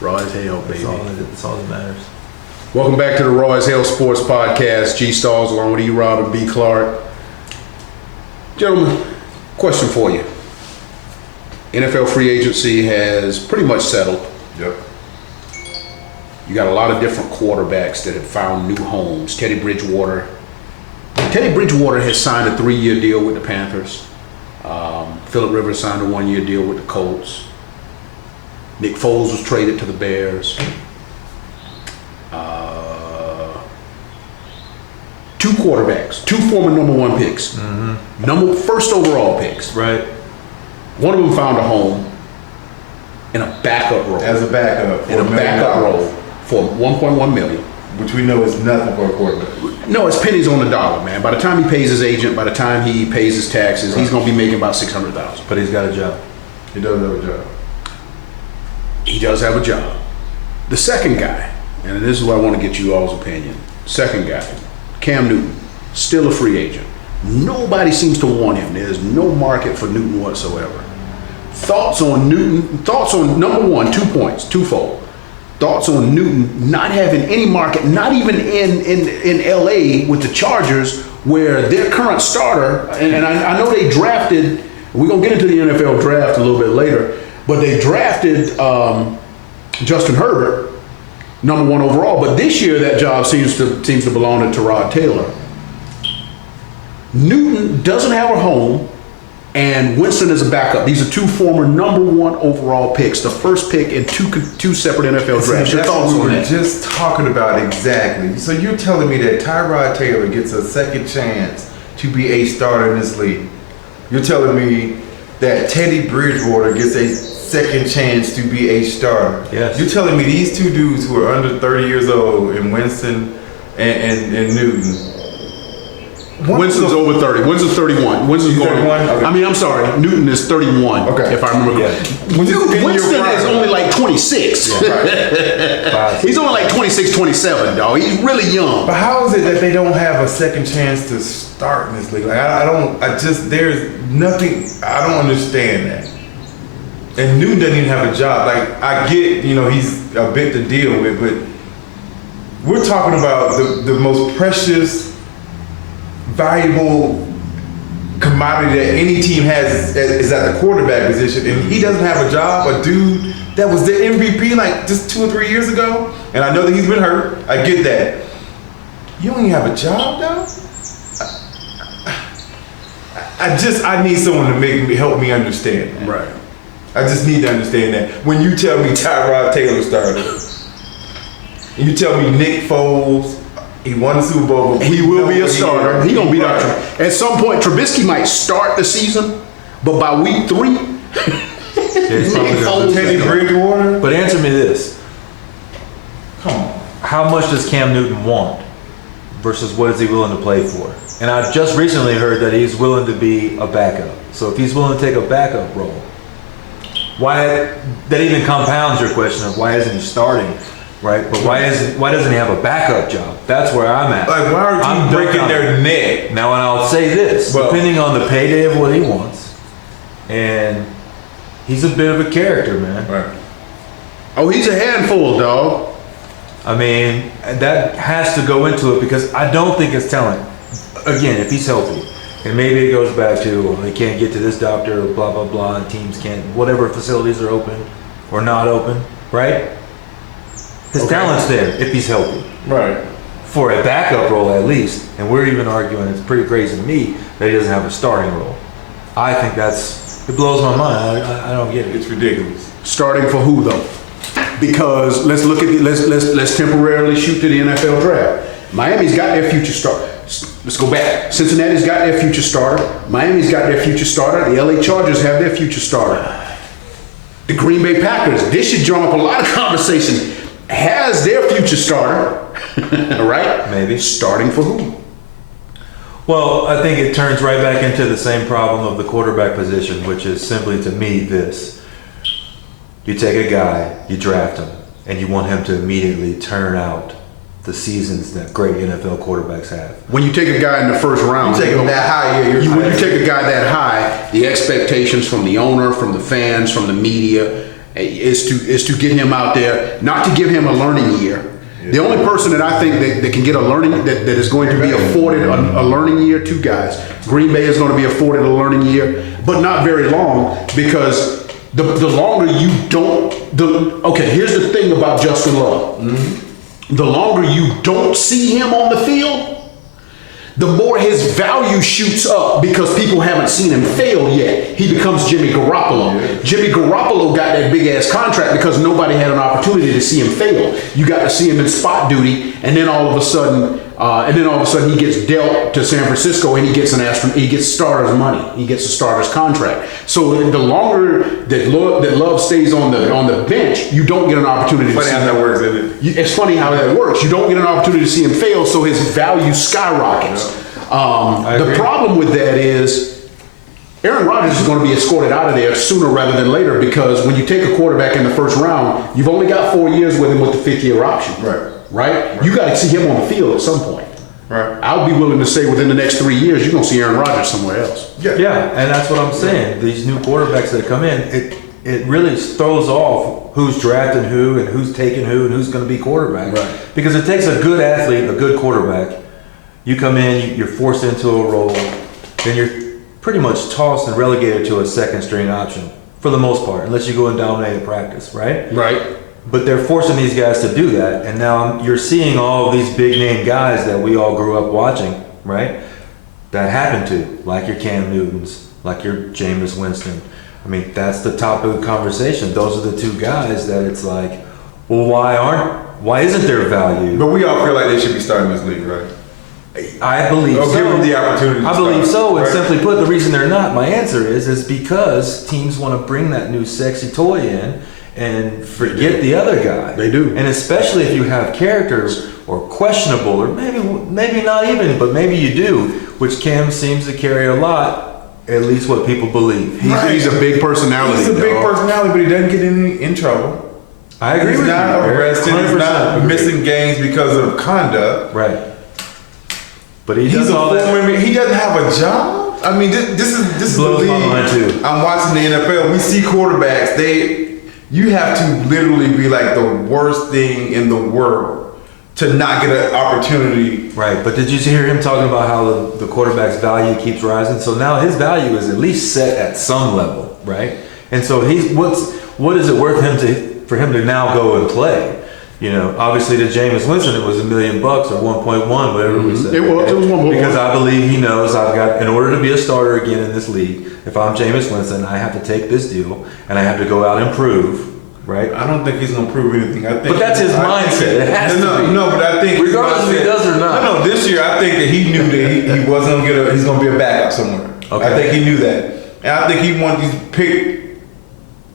Raw as hell, baby. That's all that matters. Welcome back to the Raw as Hell Sports Podcast. G Stalls along with E-Rod and B Clark. Gentlemen, question for you. NFL free agency has pretty much settled. Yep. You got a lot of different quarterbacks that have found new homes. Teddy Bridgewater has signed a 3-year deal with the Panthers. Phillip Rivers signed a 1-year deal with the Colts. Nick Foles was traded to the Bears. 2 quarterbacks, 2 former number 1 picks, first overall picks. Right. One of them found a home in a backup role. As a backup. For in a $1 million. backup role for $1.1 million. Which we know is nothing for a quarterback. No, it's pennies on the dollar, man. By the time he pays his agent, by the time he pays his taxes, he's going to be making about $600,000. But he's got a job. He does have a job. He does have a job. The second guy, and this is where I want to get you all's opinion. Second guy, Cam Newton, still a free agent. Nobody seems to want him. There's no market for Newton whatsoever. Thoughts on Newton? Thoughts on number 1, 2 points, twofold. Thoughts on Newton not having any market, not even in LA with the Chargers, where their current starter, and I know they drafted, we're going to get into the NFL draft a little bit later, but they drafted Justin Herbert, number 1 overall, but this year that job seems to belong to Tyrod Taylor. Newton doesn't have a home, and Winston is a backup. These are 2 former number 1 overall picks, the first pick in two separate NFL drafts. Your That's thoughts what on we were that? just talking about exactly. So you're telling me that Tyrod Taylor gets a second chance to be a starter in this league. You're telling me that Teddy Bridgewater gets a second chance to be a starter. Yes. You're telling me these 2 dudes who are under 30 years old, and Winston and Newton. Winston's over 30. Winston's 31. Winston's He's going. 31? Okay. I mean, I'm sorry. Newton is 31. Okay. If I remember Yeah. correctly. Winston is only like 26. Right. He's only like 26, 27, dog. He's really young. But how is it that they don't have a second chance to start in this league? Like there's nothing, I don't understand that. And Newton doesn't even have a job. Like, I get, he's a bit to deal with, but we're talking about the most precious, valuable commodity that any team has is at the quarterback position, and he doesn't have a job. A dude that was the MVP like just 2 or 3 years ago, and I know that he's been hurt. I get that. You don't even have a job, though. I need someone to help me understand that. Right. I just need to understand that. When you tell me Tyrod Taylor started, and you tell me Nick Foles, he won the Super Bowl. He will be a starter. He's gonna be there. At some point, Trubisky might start the season, but by week 3, It's probably Nick gonna- Foles- Teddy Bridgewater. But answer me this. Come on. How much does Cam Newton want versus what is he willing to play for? And I just recently heard that he's willing to be a backup. So if he's willing to take a backup role, why that even compounds your question of why isn't he starting, right? But why doesn't he have a backup job? That's where I'm at. Like, why are I'm teams breaking done. their neck? Now, and I'll say this, Well- depending on the payday of what he wants, and he's a bit of a character, man. Right. oh, he's a handful, dog. I mean, that has to go into it because I don't think it's talent. Again, if he's healthy, and maybe it goes back to, well, he can't get to this doctor, blah, blah, blah, and teams can't, whatever facilities are open or not open, right? His talent's there if he's healthy. Right. For a backup role at least, and we're even arguing, it's pretty crazy to me that he doesn't have a starting role. I think it blows my mind. I don't get it. It's ridiculous. Starting for who though? Because let's temporarily shoot to the NFL draft. Miami's got their future starter. Let's go back. Cincinnati's got their future starter. Miami's got their future starter. The LA Chargers have their future starter. The Green Bay Packers. This should drum up a lot of conversation. Has their future starter, right? Maybe. Starting for who? Well, I think it turns right back into the same problem of the quarterback position, which is simply to me this. You take a guy, you draft him, and you want him to immediately turn out the seasons that great NFL quarterbacks have. When you take a guy in the first round, You take him that high, yeah, when you take a guy that high, the expectations from the owner, from the fans, from the media, is to get him out there, not to give him a learning year. The only person that I think that can get a learning, that is going to be afforded a learning year, two guys. Green Bay is going to be afforded a learning year, but not very long, because the longer you don't, okay, here's the thing about Justin Love. Mm-hmm. The longer you don't see him on the field, the more his value shoots up, because people haven't seen him fail yet. He becomes Jimmy Garoppolo. Yeah. Jimmy Garoppolo got that big ass contract because nobody had an opportunity to see him fail. You got to see him in spot duty, and then all of a sudden, he gets dealt to San Francisco, and he gets starter's money. He gets a starter's contract. So the longer that Love stays on the bench, you don't get an opportunity to see him. Funny how that works, isn't it? It's funny how that works. You don't get an opportunity to see him fail, so his value skyrockets. The problem with that is Aaron Rodgers is going to be escorted out of there sooner rather than later, because when you take a quarterback in the first round, you've only got 4 years with him with the fifth-year option. Right? You got to see him on the field at some point. Right. I'll be willing to say within the next 3 years, you're going to see Aaron Rodgers somewhere else. Yeah, and that's what I'm saying. These new quarterbacks that come in, it really throws off who's drafting who and who's taking who and who's going to be quarterback. Right. Because it takes a good athlete, a good quarterback. You come in, you're forced into a role, then you're pretty much tossed and relegated to a second string option for the most part, unless you go and dominate a practice, right? Right. But they're forcing these guys to do that, and now you're seeing all of these big name guys that we all grew up watching, right? That happened to, like your Cam Newtons, like your Jameis Winston. I mean, that's the topic of conversation. Those are the two guys that it's like, well, why isn't there value? But we all feel like they should be starting this league, right? I believe so. Give them the opportunity. I believe so. And right? simply put, the reason they're not, my answer is because teams want to bring that new sexy toy in and forget the other guy. They do. And especially if you have characters or questionable, or maybe not even, but maybe you do, which Cam seems to carry a lot, at least what people believe. He's a big personality. He's a big personality, but he doesn't get in trouble. I agree He's with you. He's not arrested. He's not agree. missing games because of conduct. Right. But he doesn't have a job. I mean, this is the blows league. My mind too. I'm watching the NFL. We see quarterbacks. You have to literally be like the worst thing in the world to not get an opportunity. Right. But did you hear him talking about how the quarterback's value keeps rising? So now his value is at least set at some level, right? And so what is it worth for him to now go and play? You know, obviously to Jameis Winston, it was $1 million or 1.1, whatever we said. It was 1.1. Because I believe he knows in order to be a starter again in this league, if I'm Jameis Winston, I have to take this deal and I have to go out and prove, right? I don't think he's going to prove anything. But that's his mindset. It has to be. No, but I think regardless if he does or not. No, this year I think that he knew that he wasn't going to get he's going to be a backup somewhere. Okay. I think he knew that. And I think he wanted to pick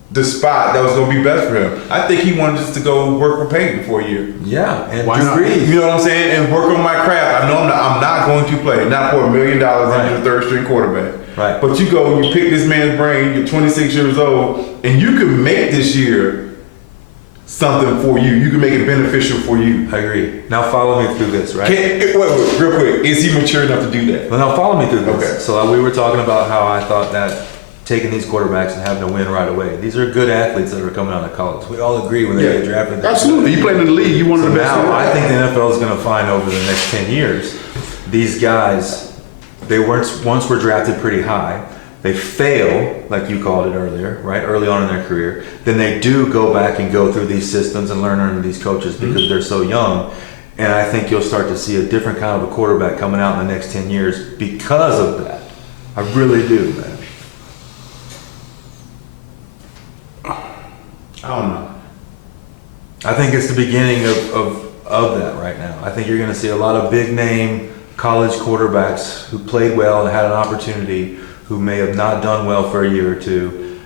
the spot that was going to be best for him. I think he wanted just to go work with Peyton for a year. Yeah, and why not? You know what I'm saying? And work on my craft. I know I'm not going to play. Not for $1 million into a third string quarterback. Right. But you go and you pick this man's brain, you're 26 years old, and you can make this year something for you. You can make it beneficial for you. I agree. Now follow me through this, right? Wait, real quick. Is he mature enough to do that? Well, now follow me through this. Okay. So we were talking about how I thought that taking these quarterbacks and having to win right away. These are good athletes that are coming out of college. We all agree when they get drafted. Absolutely. You played in the league. You one of the best. Now, I think the NFL is going to find over the next 10 years, these guys, they once were drafted pretty high. They fail, like you called it earlier, right? Early on in their career. Then they do go back and go through these systems and learn under these coaches because they're so young. And I think you'll start to see a different kind of a quarterback coming out in the next 10 years because of that. I really do, man. I don't know. I think it's the beginning of that right now. I think you're going to see a lot of big name college quarterbacks who played well and had an opportunity who may have not done well for a year or two.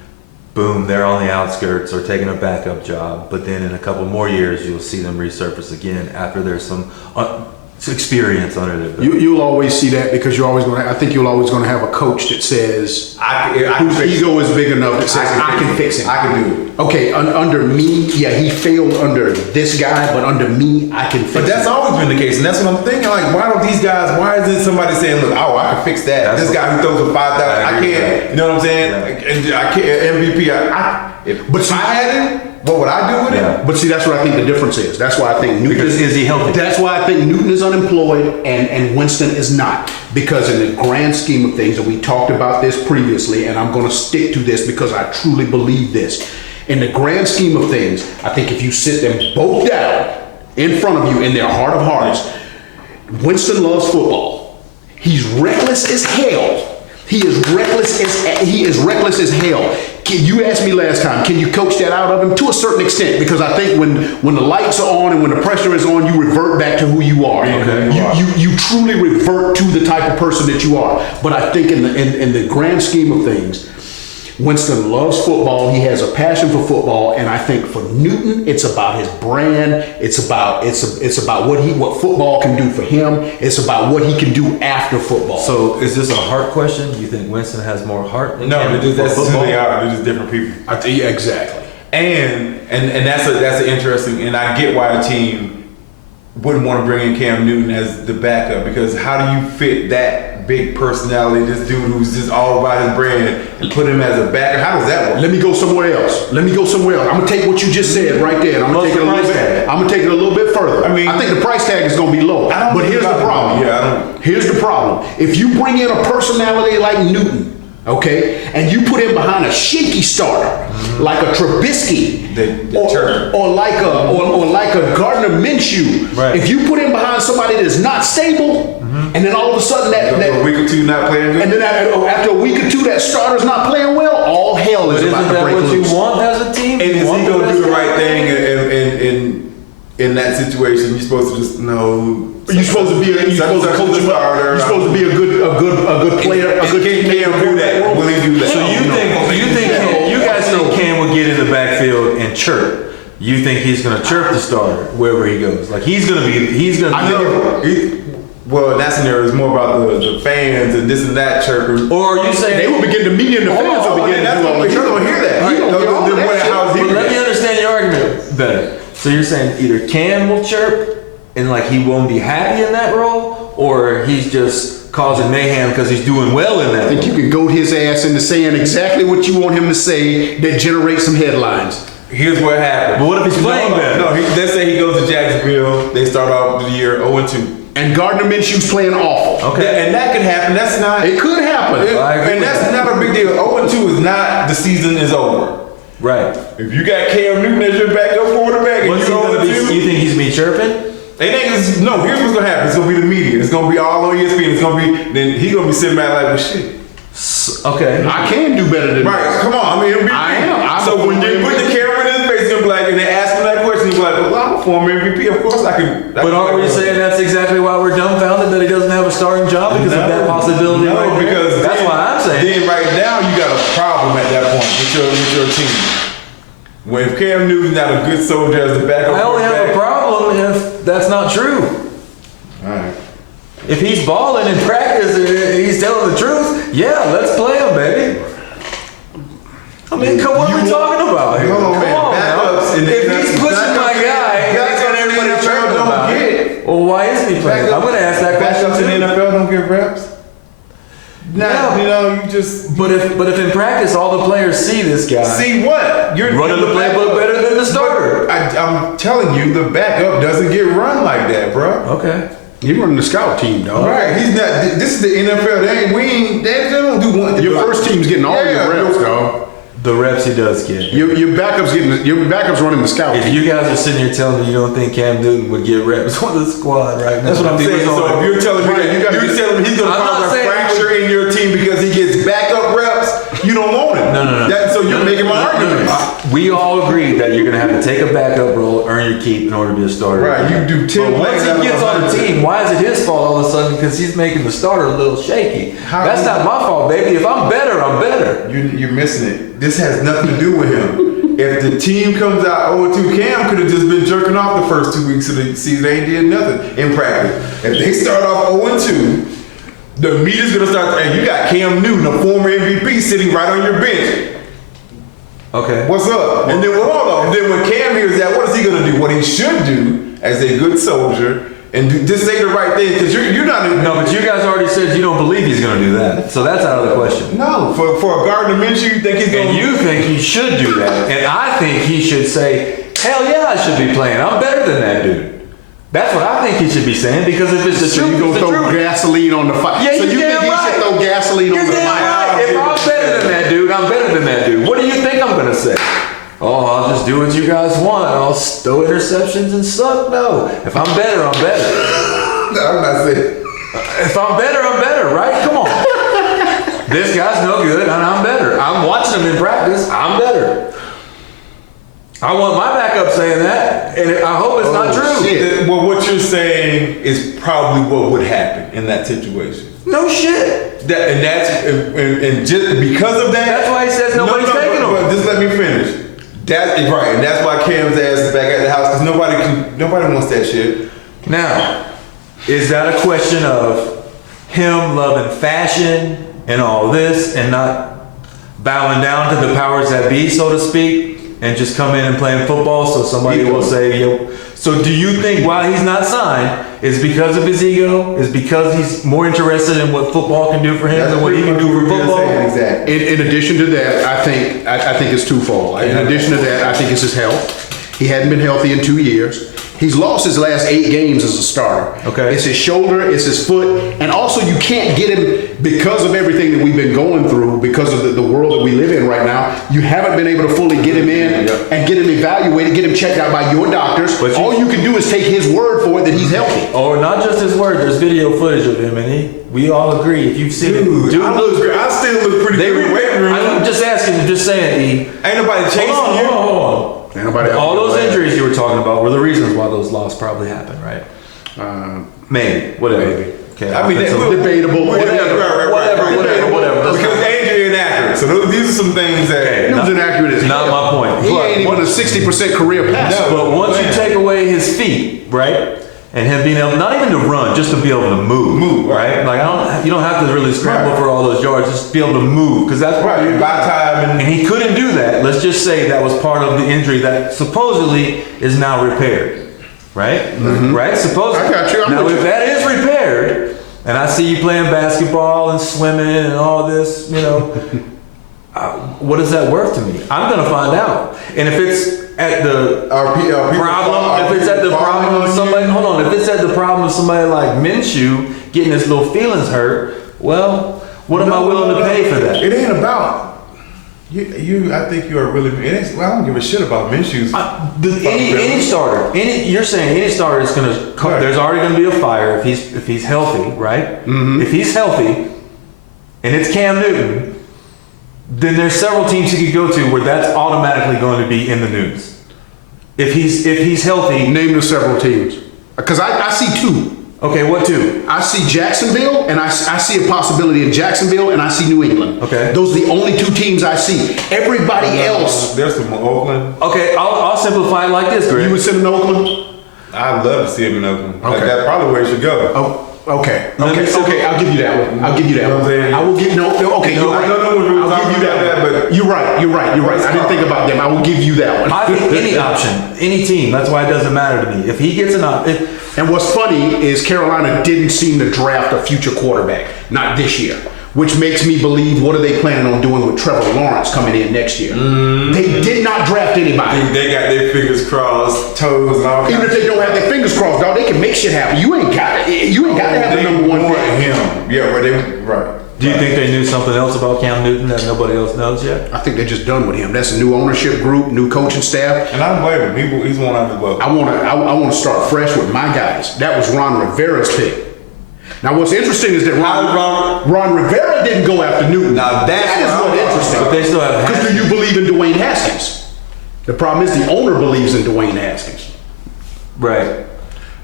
Boom, they're on the outskirts or taking a backup job. But then in a couple more years, you'll see them resurface again after there's some experience under their belt. You'll always see that because you're always going to. I think you're always going to have a coach that says whose ego is big enough that says I can fix it. I can do it. Okay, under me, yeah, he failed under this guy, but under me, I can fix it. But that's always been the case, and that's what I'm thinking. Like, why don't these guys? Why isn't somebody saying, "Look, I can fix that"? This guy who throws a 5,000, I can't. You know what I'm saying? Yeah. And I can't MVP. If I had him, what would I do with him? But see, that's what I think the difference is. That's why I think Newton Because is he healthy? That's why I think Newton is unemployed and Winston is not. Because in the grand scheme of things, and we talked about this previously, and I'm going to stick to this because I truly believe this. In the grand scheme of things, I think if you sit them both down in front of you in their heart of hearts, Winston loves football. He's reckless as hell. He is reckless as hell. You asked me last time, can you coach that out of him? To a certain extent, because I think when the lights are on and when the pressure is on, you revert back to who you are. Okay. You truly revert to the type of person that you are. But I think in the grand scheme of things, Winston loves football. He has a passion for football, and I think for Newton, it's about his brand. It's about what football can do for him. It's about what he can do after football. So is this a heart question? Do you think Winston has more heart than No, Cam that's for who football? they are. They're just different people. Yeah, exactly. And that's an interesting, and I get why a team wouldn't want to bring in Cam Newton as the backup, because how do you fit that big personality, this dude who's just all about his brand, and put him as a backup? How does that work? Let me go somewhere else. I'm gonna take what you just said right there, and I'm gonna take it a little bit further. I mean, I think the price tag is gonna be low. But here's the problem. Here's the problem. If you bring in a personality like Newton, okay, and you put him behind a shaky starter, like a Trubisky, or like a Gardner Minshew. Right. If you put him behind somebody that's not stable, and then all of a sudden a week or two not playing good, and then after a week or two that starter's not playing well, all hell is about to break loose. Isn't that what you want as a team? and is he gonna do the right thing in that situation? You're supposed to just know. You're supposed to be a coach starter. You're supposed to be a good player. A good Can Cam do that? Will he do that? So you guys think Cam will get in the backfield and chirp? You think he's going to chirp the starter wherever he goes? Like he's going to. Well, in that scenario, it's more about the fans and this and that chirping. Or are you saying they will begin to media and the fans will begin to do all He's gonna hear that. Let me understand your argument better. So you're saying either Cam will chirp and like he won't be happy in that role, or he's just causing mayhem because he's doing well in that. I think you can goad his ass into saying exactly what you want him to say that generates some headlines. Here's what happened. But what if he's playing better? No, let's say he goes to Jacksonville. They start off the year 0-2. And Gardner Minshew's playing awful. Okay. And that could happen. That's not. It could happen. And that's not a big deal. 0-2 is not the season is over. Right. If you got Cam Newton as your backup quarterback and What's he gonna be? You think he's gonna be chirping? Here's what's gonna happen. It's gonna be the media. It's gonna be all on ESPN. It's gonna be. Then he's gonna be sitting back like, well, shit. Okay. I can do better than Right. Come on. I mean, it'll be. I am. So when they put the camera in his face, he'll be like, and they ask him that question, he'll be like, well, I'm a former MVP. Of course I can. But aren't we saying that's exactly why we're dumbfounded that he doesn't have a starting job because of that possibility? No, right there? because that's why I'm saying. Then right now you got a problem at that point with your team. When if Cam Newton's not a good soldier as the backup, I only have a problem if that's not true. All right. If he's balling in practice, he's telling the truth. Yeah, let's play him, baby. I mean, what are we talking about here? Come on, man. Backups. If he's pushing my guy, that's what everybody talking about. Well, why isn't he playing? I'm going to ask that question Backups too. in the NFL don't get reps. Yeah. You just. But if in practice all the players see this guy, See what? You're running the playbook better than the starter. I'm telling you, the backup doesn't get run like that, bro. Okay. You're running the scout team, dog. Right, he's not. This is the NFL. They don't do one. Your first team's getting all your reps, dog. The reps he does get. Your backup's running the scout If team. you guys are sitting here telling me you don't think Cam Newton would get reps on the squad right now, That's what I'm saying. So if you're telling me that you're telling me he's going to I'm not cause a saying- fracture in your team because he gets backup reps, you don't want him. No. So you're making my argument. We all agree that you're going to have to take a backup role, earn your keep in order to be a starter. Right, you do 10 But once plays he out of gets on the 100. team, why is it his fault all of a sudden? Because he's making the starter a little shaky. That's not my fault, baby. If I'm better, I'm better. You're missing it. This has nothing to do with him. If the team comes out 0-2, Cam could have just been jerking off the first 2 weeks of the season. They ain't did nothing in practice. If they start off 0-2, the media's gonna start. And you got Cam Newton, a former MVP, sitting right on your bench. Okay. What's up? And then hold on. And then when Cam hears that, what is he gonna do? What he should do as a good soldier and just say the right thing because you're not. No, but you guys already said you don't believe he's going to do that, so that's out of the question. No, for a Gardner Minshew, you think he's going? And you think he should do that, and I think he should say, "Hell yeah, I should be playing. I'm better than that dude." That's what I think he should be saying because if it's the So truth, you gonna it's the throw truth. gasoline on the fire? Yeah, so you you're think he damn should right. throw gasoline You're on the damn fire? right. If I'm better than that dude, I'm better than that dude. What do you think I'm gonna say? Oh, I'll just do what you guys want. I'll throw interceptions and suck. No, if I'm better, I'm better. No, I'm not saying. If I'm better, right? Come on. This guy's no good, and I'm better. I'm watching him in practice. I'm better. I want my backup saying that, and I hope it's not true. shit. Well, what you're saying is probably what would happen in that situation. No shit. And just because of that, That's why he says nobody's taking him. But just let me finish. That's right, and that's why Cam's ass is back at the house because nobody wants that shit. Now, is that a question of him loving fashion and all this and not bowing down to the powers that be, so to speak, and just come in and playing football so somebody will say, yo. So do you think why he's not signed is because of his ego? Is because he's more interested in what football can do for him than what he can do for football? Exactly. In addition to that, I think it's twofold. In addition to that, I think it's his health. He hadn't been healthy in 2 years. He's lost his last 8 games as a starter. Okay. It's his shoulder, it's his foot, and also you can't get him because of everything that we've been going through, because of the world that we live in right now. You haven't been able to fully get him in and get him evaluated, get him checked out by your doctors. But all you can do is take his word for it that he's healthy. Or not just his word, there's video footage of him, and we all agree. If you've seen it, dude I still look pretty good in the weight room. I'm just asking, I'm just saying, E. Ain't nobody chasing you. Hold on. Anybody All else? those injuries you were talking about were the reasons why those losses probably happened, right? Maybe, whatever. Maybe. Okay, I mean, offensive- Debatable. whatever. Because Andrew inaccurate. So these are some things that. Okay. He was inaccurate as Not hell. my point. He But ain't even a 60% career passer. But once you take away his feet, right, and him being able, not even to run, just to be able to move, right? Like you don't have to really scramble Right. for all those yards, just be able to move, because that's Right, by time And he couldn't do that. Let's just say that was part of the injury that supposedly is now repaired, right? Right? Supposedly. I got you. I'm Now, with if you. that is repaired, and I see you playing basketball and swimming and all this, what is that worth to me? I'm gonna find out. And if it's at the problem, if it's at the problem of somebody, hold on, if it's at the problem of somebody like Minshew getting his little feelings hurt, well, what am I willing to pay for that? It ain't about you. I think you are really. I don't give a shit about Minshew's. Any starter, you're saying any starter is going to. Right. There's already going to be a fire if he's healthy, right? If he's healthy, and it's Cam Newton, then there's several teams he could go to where that's automatically going to be in the news. If he's healthy, Name the several teams. Because I see 2. okay, what two? I see Jacksonville, and I see a possibility in Jacksonville, and I see New England. Okay. Those are the only 2 teams I see. Everybody else, There's some Oakland. Okay, I'll simplify it like this, you Greg. would send them to Oakland? I'd love to see him in Oakland. Like, Okay. that's probably where he should go. Oh, okay. Let me see- Okay, I'll give you that one. I'll give you that You know what one. I'm saying? I will give, no, okay, you're right. we were I'll talking give you about that one. that, but- You're right. I didn't think about them. I will give you that one. I think any option, any team. That's why it doesn't matter to me. If he gets an option. And what's funny is Carolina didn't seem to draft a future quarterback, not this year, which makes me believe what are they planning on doing with Trevor Lawrence coming in next year? They did not draft anybody. They got their fingers crossed, toes, and all. Even if they don't have their fingers crossed, dog, they can make shit happen. You ain't got to have the number 1 pick. him. Yeah, but they right. Do you think they knew something else about Cam Newton that nobody else knows yet? I think they're just done with him. That's a new ownership group, new coaching staff. And I don't blame him. He's one out of the boat. I want to start fresh with my guys. That was Ron Rivera's pick. Now, what's interesting is that Ron Rivera didn't go after Newton. Now, that is what's But interesting. they still have. Because do you believe in Dwayne Haskins? The problem is the owner believes in Dwayne Haskins. Right.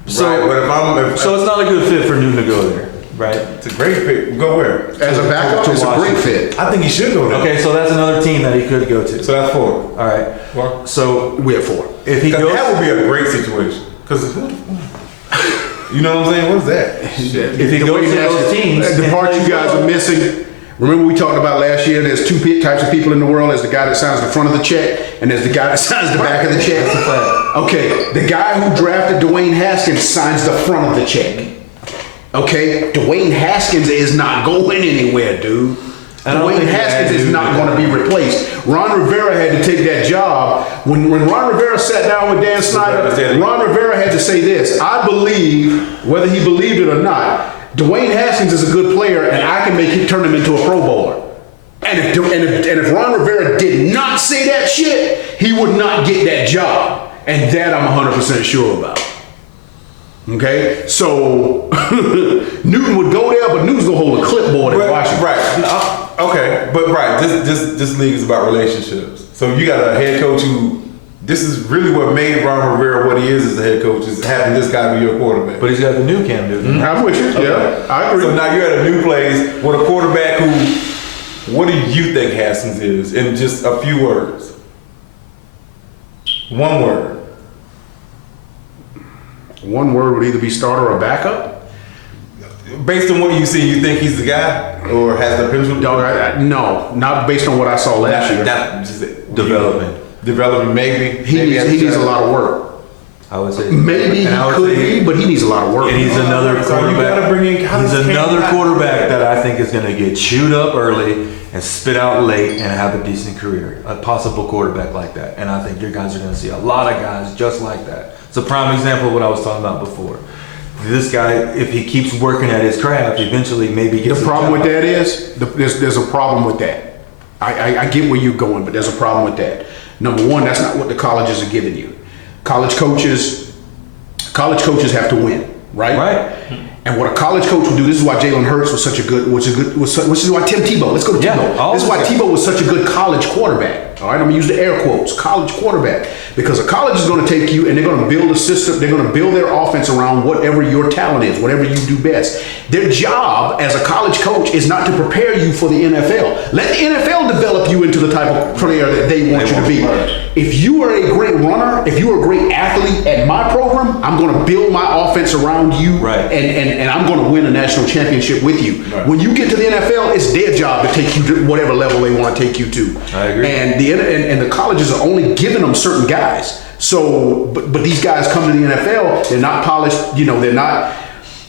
So, Right, but so it's not a good fit for Newton to go there, right? it's a great pick. Go where? As a backup, to it's a great Washington. fit. I think he should go there. Okay, so that's another team that he could go to. So that's 4. All right. So We have 4. if he goes, That would be a great situation. Because you know what I'm saying? What is that? if he goes to those teams, The and part plays you guys well- are missing, Remember we talked about last year, there's two types of people in the world. There's the guy that signs the front of the check, and there's the guy that signs the back of the check. That's a fact. Okay, the guy who drafted Dwayne Haskins signs the front of the check. Okay, Dwayne Haskins is not going anywhere, dude. Dwayne Haskins is not going to be replaced. Ron Rivera had to take that job. When Ron Rivera sat down with Dan Snyder, Ron Rivera had to say this: I believe, whether he believed it or not, Dwayne Haskins is a good player, and I can turn him into a Pro Bowler. And if Ron Rivera did not say that shit, he would not get that job. And that I'm 100% sure about. Okay? So, Newton would go there, but Newton's gonna hold a clipboard at Washington. Right. Okay. But this league is about relationships. So you got a head coach who, this is really what made Ron Rivera what he is as a head coach, is having this guy be your quarterback. But he's got the new Cam Newton. I'm with you. Okay. Yeah, I agree. So now you're at a new place with a quarterback who, what do you think Haskins is in just a few words? One word. One word would either be starter or backup. Based on what you see, you think he's the guy or has the potential? No, not based on what I saw last year. Not just Development, maybe. He needs a lot of work. I would say. Maybe he could be, but he needs a lot of work. And he's another So you quarterback. gotta bring in He's another quarterback that I think is going to get chewed up early and spit out late and have a decent career. A possible quarterback like that. And I think your guys are going to see a lot of guys just like that. It's a prime example of what I was talking about before. This guy, if he keeps working at his craft, eventually maybe gets The problem with that is, there's a problem with that. I get where you're going, but there's a problem with that. Number one, that's not what the colleges are giving you. College coaches have to win, right? Right. And what a college coach will do, this is why Jalen Hurts was such a good, which is why Tim Tebow, let's go to Tebow. This is why Tebow was such a good college quarterback. All right, I'm gonna use the air quotes, college quarterback. Because a college is gonna take you and they're gonna build a system, they're gonna build their offense around whatever your talent is, whatever you do best. Their job as a college coach is not to prepare you for the NFL. Let the NFL develop you into the type of player that they want you to be. If you are a great runner, if you are a great athlete at my program, I'm gonna build my offense around you, right, and I'm going to win a national championship with you. Right. When you get to the NFL, it's their job to take you to whatever level they want to take you to. I agree. And the colleges are only giving them certain guys. So, but these guys come to the NFL, they're not polished. You know, they're not.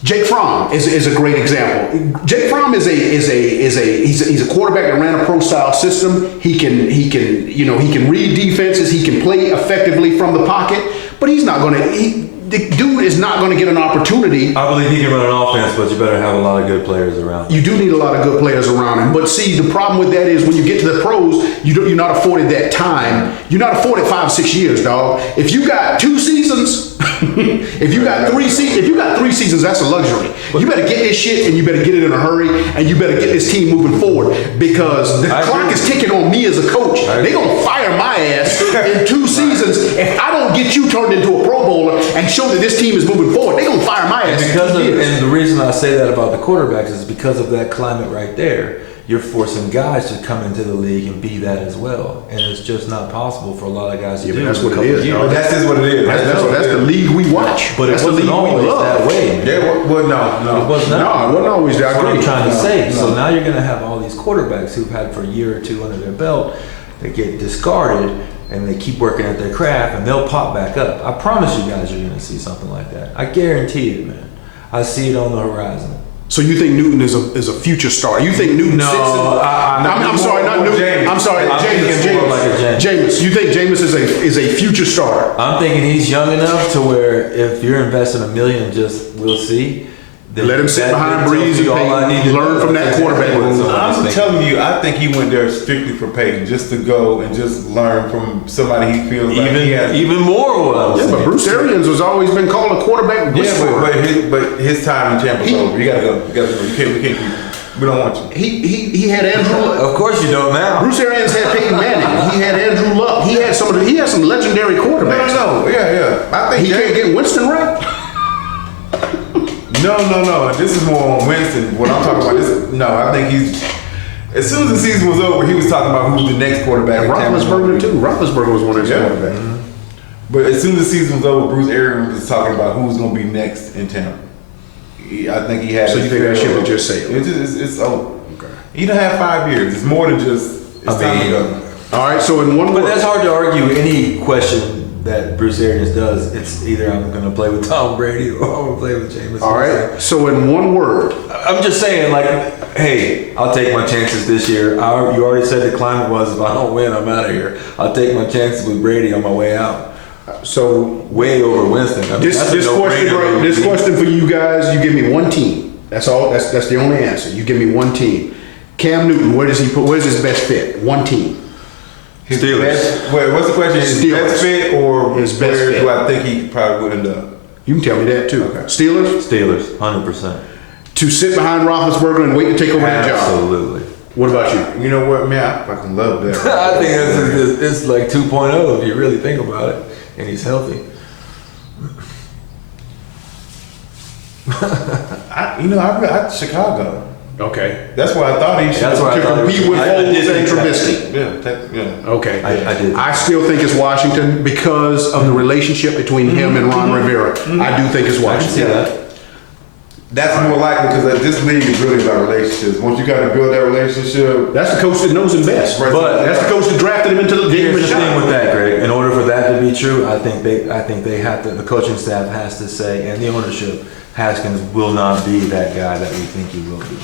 Jake Fromm is a great example. Jake Fromm he's a quarterback that ran a pro style system. He can read defenses. He can play effectively from the pocket, but he's not going to. The dude is not going to get an opportunity. I believe he can run an offense, but you better have a lot of good players around him. You do need a lot of good players around him. But see, the problem with that is when you get to the pros, you're not afforded that time. You're not afforded 5 or 6 years, dog. If you got 2 seasons, if you got 3 seasons, that's a luxury. You better get this shit and you better get it in a hurry and you better get this team moving forward because the clock is ticking on me as a coach. They're going to fire my ass in 2 seasons if I don't get you turned into a Pro Bowler and show that this team is moving forward. They're going to fire my ass. And the reason I say that about the quarterbacks is because of that climate right there. You're forcing guys to come into the league and be that as well. And it's just not possible for a lot of guys to do. That's what it is. But that's just what it is. That's the league we watch. But it wasn't always that way. Yeah, well, no. It wasn't always that. That's what I'm trying to say. So now you're going to have all these quarterbacks who've had for a year or two under their belt that get discarded and they keep working at their craft and they'll pop back up. I promise you guys are going to see something like that. I guarantee it, man. I see it on the horaison. So you think Newton is a future star? You think Newton? I'm sorry, not Newton. James. I'm sorry, Jameis. You think Jameis is a future star? I'm thinking he's young enough to where if you're investing $1 million, we'll see. Let him sit behind Breeze and learn from that quarterback. I'm telling you, I think he went there strictly for pay, just to go and just learn from somebody he feels like he has. Even more what I was saying. But Bruce Arians has always been called a quarterback whisperer. But his time in Tampa's over. You gotta go. We can't keep you. We don't want you. He had Andrew Luck. Of course you don't now. Bruce Arians had Peyton Manning. He had Andrew Luck. He had some legendary quarterbacks. No. Yeah. I think he can't get Winston right. No. This is more on Winston. What I'm talking about I think he's. As soon as the season was over, he was talking about who's the next quarterback. Roethlisberger too. Roethlisberger was one of his quarterbacks. Mm-hmm. But as soon as the season was over, Bruce Arians was talking about who's going to be next in Tampa. I think he had. So you think that ship was just sailed? It's over. Okay. You don't have 5 years. It's more than just. It's time to go. All right, so in one But word. that's hard to argue any question that Bruce Arians does. It's either I'm going to play with Tom Brady or I'm going to play with Jameis. All right, so in one word. I'm just saying, like, hey, I'll take my chances this year. You already said the climate was if I don't win, I'm out of here. I'll take my chances with Brady on my way out. So Way over Winston. I mean, this that's a question, no-brainer. this question for you guys, you give me one team. That's all. That's the only answer. You give me one team. Cam Newton, where does he put? Where's his best fit? One team. His Steelers. best, wait, what's the question? His Steelers. best fit or His best where fit. do I think he probably would end up? You can tell me that too. Okay. Steelers, Steelers, 100%. to sit behind Roethlisberger and wait to take over that job. Absolutely. What about you? You know what, man? I fucking love that. I think it's like 2.0 if you really think about it, and he's healthy. I Chicago. Okay. That's why I thought he should. That's why I To thought it was- compete with I did Foles and think that. Trubisky. Yeah. Okay. I did. I still think it's Washington because of the relationship between him and Ron Rivera. I do think it's I can see Washington. that. That's more likely because this league is really about relationships. Once you got to build that relationship, That's the coach that knows him best. Right. But That's the coach that drafted him into the game. here's the thing with that, Greg. In order for that to be true, I think they have to. The coaching staff has to say, and the ownership, Haskins will not be that guy that we think he will be,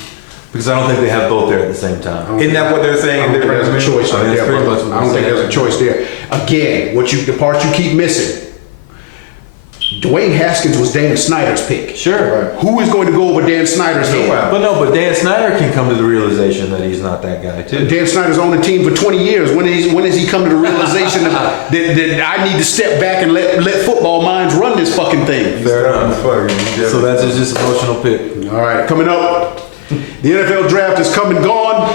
because I don't think they have both there at the same time. isn't that what they're saying? I don't think there's a choice I mean, right that's there. pretty brother. much what I don't I'm think saying. there's a choice there. Again, the part you keep missing. Dwayne Haskins was Dan Snyder's pick. Sure. Right. Who is going to go over Dan Snyder's head? But Dan Snyder can come to the realization that he's not that guy too. Dan Snyder's on the team for 20 years. When has he come to the realization that I need to step back and let football minds run this fucking thing? Fair enough. So that's just emotional pick. All right, coming up, the NFL draft is come and gone.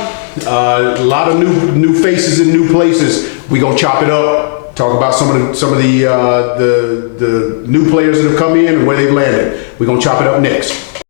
A lot of new faces in new places. We gonna chop it up. Talk about some of the new players that have come in and where they've landed. We're gonna chop it up next.